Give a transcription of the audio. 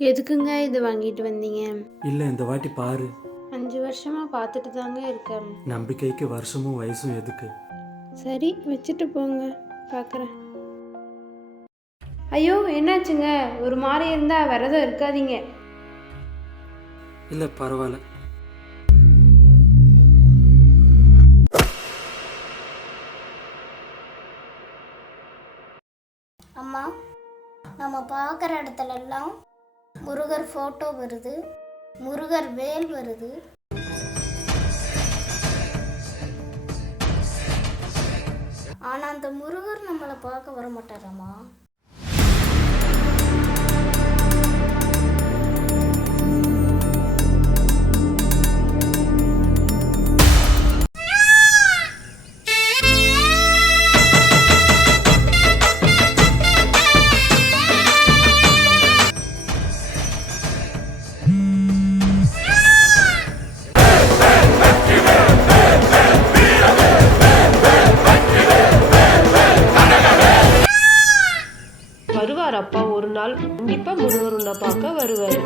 எதுக்குங்க இது வாங்கிட்டு வந்தீங்க? இல்லை, இந்த வாட்டி பாரு. 5 வருஷமா பார்த்துட்டு தாங்க இருக்கேன். நம்பிக்கைக்கு வருஷமும் வயசும் எதுக்கு? சரி, வச்சுட்டு போங்க, பார்க்குறேன். ஐயோ, என்னாச்சுங்க? ஒரு மாதிரி இருந்தால் விரதம் இருக்காதீங்க. இல்லை, பரவாயில்ல. அம்மா, நம்ம பார்க்குற இடத்துலலாம் முருகர் ஃபோட்டோ வருது, முருகர் வேல் வருது. ஆனால் அந்த முருகர் நம்மளை பார்க்க வர மாட்டாராம்மா? வருவார் அப்பா, ஒரு நாள் கண்டிப்பா முருகர் உன்னை பார்க்க வருவாரு.